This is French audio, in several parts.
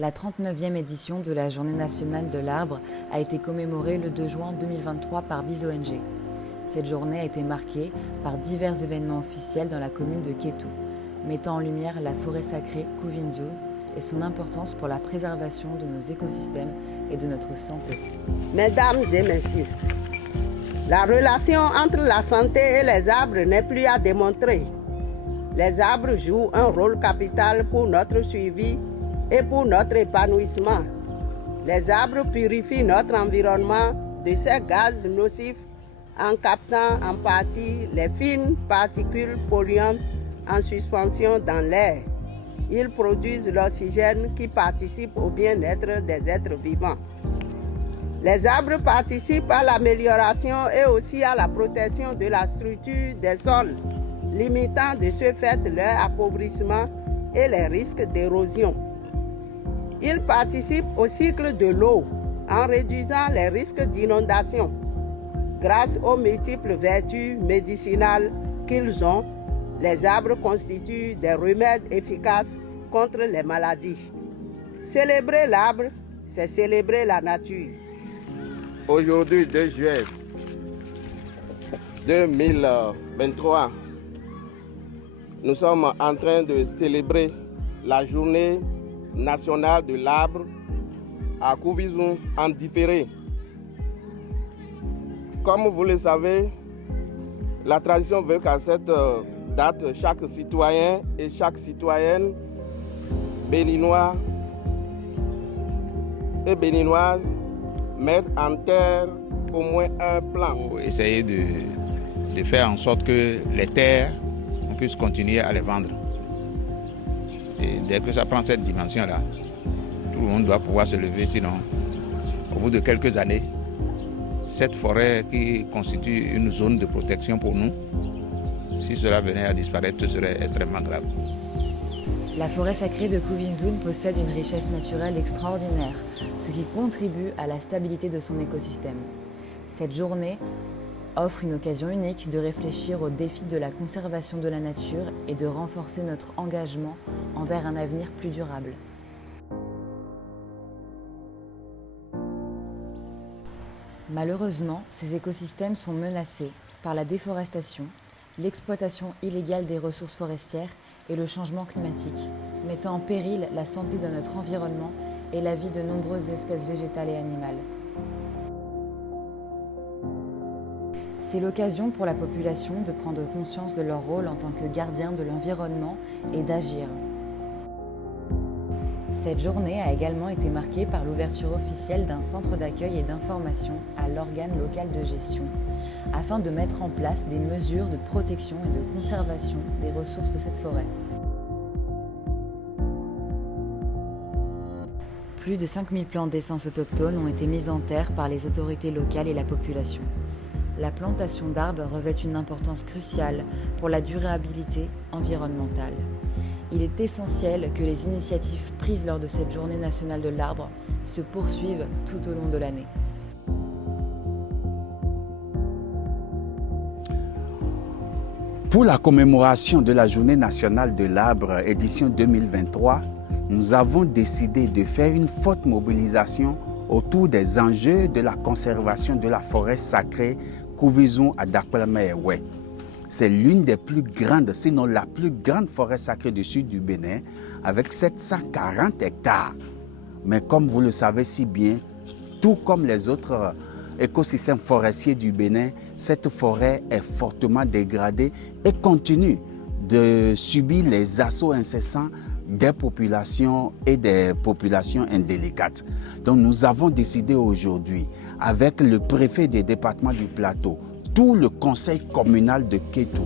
La 39e édition de la Journée nationale de l'arbre a été commémorée le 2 juin 2023 par BizONG. Cette journée a été marquée par divers événements officiels dans la commune de Kétou, mettant en lumière la forêt sacrée Kuvinzu et son importance pour la préservation de nos écosystèmes et de notre santé. Mesdames et messieurs, la relation entre la santé et les arbres n'est plus à démontrer. Les arbres jouent un rôle capital pour notre suivi et pour notre épanouissement. Les arbres purifient notre environnement de ces gaz nocifs en captant en partie les fines particules polluantes en suspension dans l'air. Ils produisent l'oxygène qui participe au bien-être des êtres vivants. Les arbres participent à l'amélioration et aussi à la protection de la structure des sols, limitant de ce fait leur appauvrissement et les risques d'érosion. Ils participent au cycle de l'eau en réduisant les risques d'inondation. Grâce aux multiples vertus médicinales qu'ils ont, les arbres constituent des remèdes efficaces contre les maladies. Célébrer l'arbre, c'est célébrer la nature. Aujourd'hui, 2 juillet 2023, nous sommes en train de célébrer la journée nationale de l'arbre à Kuvinzu en différé. Comme vous le savez, la tradition veut qu'à cette date, chaque citoyen et chaque citoyenne béninois et béninoise mettent en terre au moins un plan. Pour essayer de faire en sorte que les terres, on puisse continuer à les vendre. Et dès que ça prend cette dimension-là, tout le monde doit pouvoir se lever, sinon, au bout de quelques années, cette forêt qui constitue une zone de protection pour nous, si cela venait à disparaître, ce serait extrêmement grave. La forêt sacrée de Kuvinzu possède une richesse naturelle extraordinaire, ce qui contribue à la stabilité de son écosystème. Cette journée offre une occasion unique de réfléchir aux défis de la conservation de la nature et de renforcer notre engagement envers un avenir plus durable. Malheureusement, ces écosystèmes sont menacés par la déforestation, l'exploitation illégale des ressources forestières et le changement climatique, mettant en péril la santé de notre environnement et la vie de nombreuses espèces végétales et animales. C'est l'occasion pour la population de prendre conscience de leur rôle en tant que gardien de l'environnement et d'agir. Cette journée a également été marquée par l'ouverture officielle d'un centre d'accueil et d'information à l'organe local de gestion, afin de mettre en place des mesures de protection et de conservation des ressources de cette forêt. Plus de 5000 plants d'essence autochtones ont été mis en terre par les autorités locales et la population. La plantation d'arbres revêt une importance cruciale pour la durabilité environnementale. Il est essentiel que les initiatives prises lors de cette journée nationale de l'arbre se poursuivent tout au long de l'année. Pour la commémoration de la Journée nationale de l'arbre, édition 2023, nous avons décidé de faire une forte mobilisation autour des enjeux de la conservation de la forêt sacrée Kuvinzu à Dakwalamewe. C'est l'une des plus grandes, sinon la plus grande forêt sacrée du sud du Bénin, avec 740 hectares. Mais comme vous le savez si bien, tout comme les autres écosystèmes forestiers du Bénin, cette forêt est fortement dégradée et continue de subir les assauts incessants des populations et des populations indélicates. Donc nous avons décidé aujourd'hui, avec le préfet des départements du Plateau, tout le conseil communal de Kétou,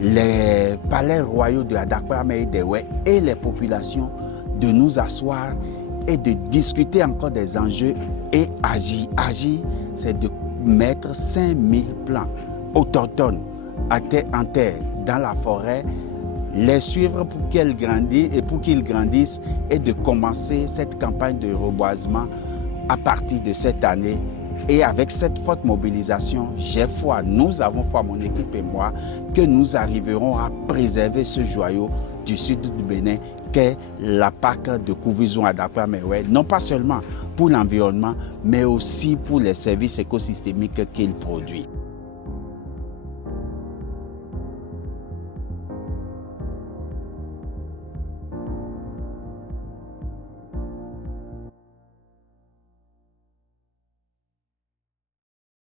les palais royaux de Adakwalamewe et les populations, de nous asseoir et de discuter encore des enjeux et agir. Agir, c'est de mettre 5000 plants autochtones en terre dans la forêt, les suivre pour qu'elles grandissent et pour qu'ils grandissent et de commencer cette campagne de reboisement à partir de cette année Et avec cette forte mobilisation, j'ai foi, nous avons foi, mon équipe et moi, que nous arriverons à préserver ce joyau du sud du Bénin qu'est la PAC de Kouvizoun-Adapamewé, non pas seulement pour l'environnement, mais aussi pour les services écosystémiques qu'il produit.